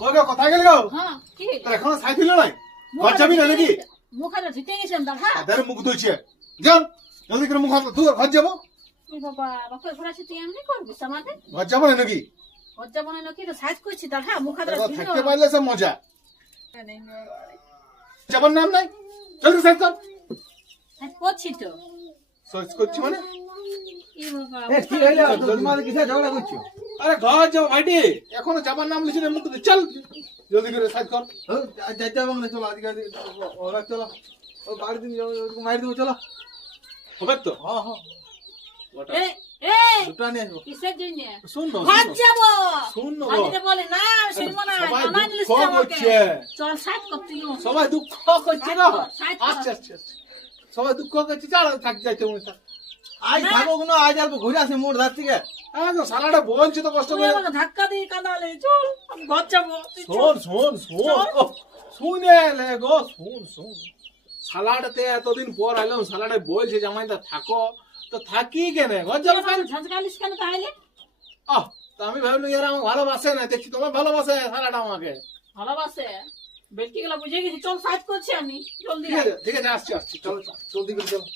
কই গো কোথায় গেল গো? হ্যাঁ কি তোর এখনো সাইকেল নাই? ঘর যাবি না নাকি? মুখে ধুতে গেছেন দাদা। আদারে মুখ ধুইছে। যান জলদি করে মুখ হাত ধুয়ে ঘর যাবো। এই বাবা বাপের ঘোড়া তুই এমনি করবি সমাধে? ঘর যাবো না নাকি? হজ্জা বনে নাকি তো সাইজ করছি দাদা মুখে দেখো, ধুতে। থাকতে পারলে সব মজা। যাবার নাম নাই? জলদি সাইজ কর। করছি তো। সাইজ করছি মানে? এই বাবা এ কি হইলো তোমাদের কিসে ঝগড়া করছো? আরে ঘর যাবো ভাইটি। এখনো যাবার নাম লিখে মুখ ধুয়ে চল। জলদি করে সাইজ কর। যাইতে হবে না, চলো আজকে ওরা চলো ও বাড়ি দিন মারি দেবো, চলো। হবে তো? হ্যাঁ হ্যাঁ এই এই দুটো নিয়ে আসবো। কিসের জন্য? শুন না, ঘর যাব। শুন না গো। আজকে বলে না শুনবো না সবাই জানা দিলিস দুঃখ আমাকে। করছে। চল সাইজ করতে গো। সবাই দুঃখ করছে না? সাইজ কর। আচ্ছা আচ্ছা আচ্ছা। সবাই দুঃখ করছে, চল থাক যাইতে মনে থাক। আজ থাকো কোনো, আজ অল্প ঘুরে আসি মোড় ধার থেকে। একদম সালাটা বলছে তো কষ্ট তুই করে। আমাকে ধাক্কা দিয়ে কাঁদালে চল আমি ঘর যাবো। তুই চল। শোন শোন শোন ও, শুনে লে গো, শুন শোন। সালাডতে এতদিন পর আইলাম, সালাডে বলছে জামাইদা থাকো, তো থাকি কেন? ঘর যাবো কেন? ঝাঁঝকালিস কেন তাহলে? আহ, তা আমি ভাবলাম ইয়ার আমাকে ভালোবাসে না, দেখছি তোমার ভালোবাসে সালাড আমাকে। ভালোবাসে বেলকি গেলা বুঝে গেছি। চল সাইজ করছি আমি জলদি ঠিক আছে আসছি আসছি, চলো চল জলদি করে চলো।